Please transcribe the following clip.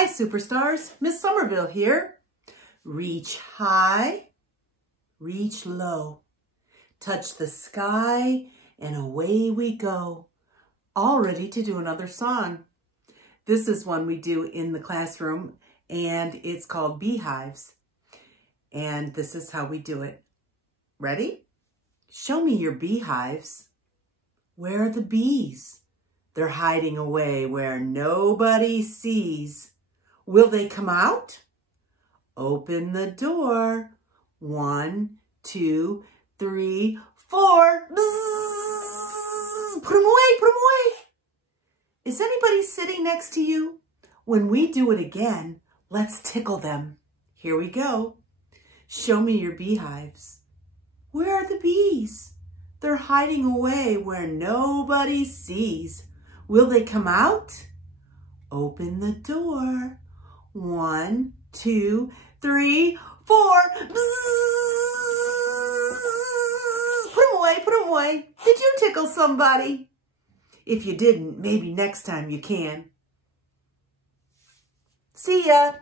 Hi, superstars. Miss Somerville here. Reach high, reach low. Touch the sky, and away we go. All ready to do another song. This is one we do in the classroom, and it's called Beehives. And this is how we do it. Ready? Show me your beehives. Where are the bees? They're hiding away where nobody sees. Will they come out? Open the door. 1, 2, 3, 4. Bzzz. Put them away, put them away. Is anybody sitting next to you? When we do it again, let's tickle them. Here we go. Show me your beehives. Where are the bees? They're hiding away where nobody sees. Will they come out? Open the door. 1, 2, 3, 4. Bzzz. Put them away, put them away. Did you tickle somebody? If you didn't, maybe next time you can. See ya.